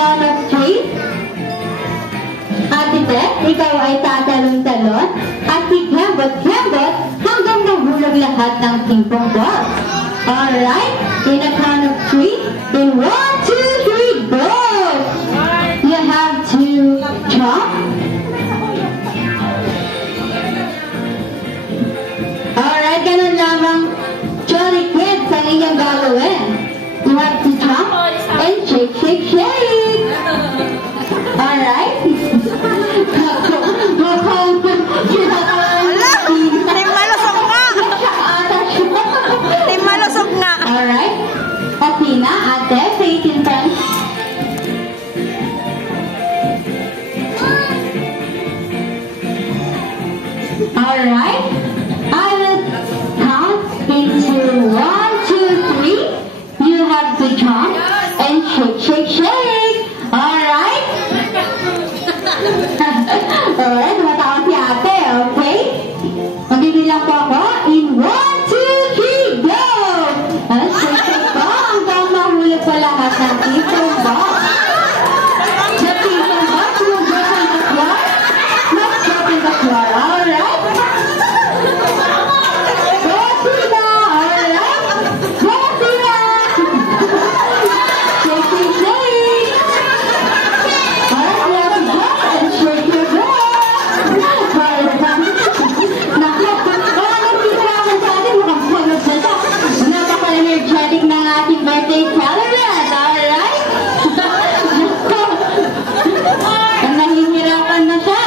count of 3, Ate Beth, ikaw ay tatalon-talon at si Kembot hanggang mahulog lahat ng ping-pong balls. Alright, in a count of 3, in 1, 2, 3, go! You have to jump. Alright, ganun lamang Jolly Kids ang inyong gagawin. You have to jump and shake, shake, shake. Alright? Alright? Athena, ate, face in front. Alright? I will count into 1, 2, 3. You have to jump and shake, shake, shake. Alright? Alright, tumatawa si ate, okay? Magbibilang po ako in 1, 2, 3, go! Shake, shake po hanggang mahulog po lahat ng ping-pong box. The ping-pong box will go on the floor. Not drop in the floor, alright? Go, Tina! Alright? Go, Tina! Shake, shake, shake! Alright, we have to jump and shake your breath. Napaka-energetic ng ating birthday celebrant, alright? Ang nahihirapan na siya.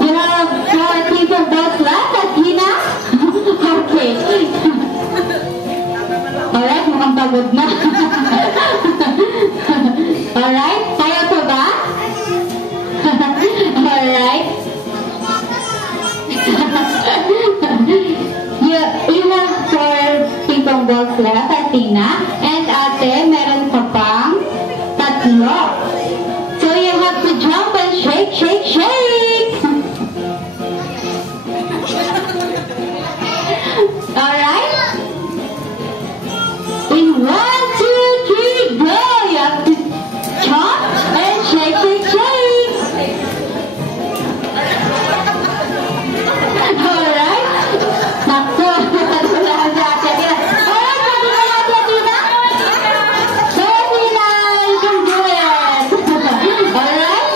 You have 4 people both left, Athena? Okay. Alright, mukhang pagod na. Alright, kaya po ba? Alright. You have 4 ping-pong balls left, Athena. And ate, meron ka pang 3. So you have to jump and shake, shake, shake. Alright? In 1, 2, 3, go! You have to jump and shake, shake, shake. Alright? Nakto. Alright, Athena? So, Athena, you can do it. Alright?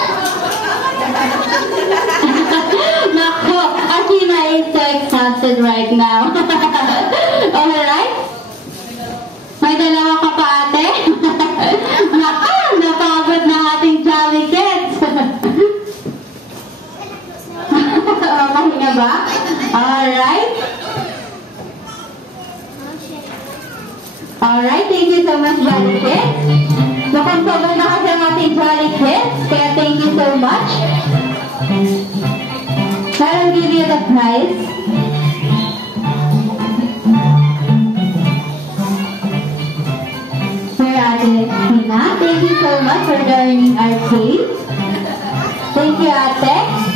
Nakto. Athena is so exhausted right now. Alright? May dalawa ka pa, ate? Nako, napagod na ating Jolly Kids. Mahinga ba? Alright? Alright, thank you so much, Jolly Kids. Mukhang pagod na kasi ang ating Jolly Kids, kaya thank you so much. I'll give you the prize. Here, Ate Tina. Thank you so much for joining our team. Thank you, Ate.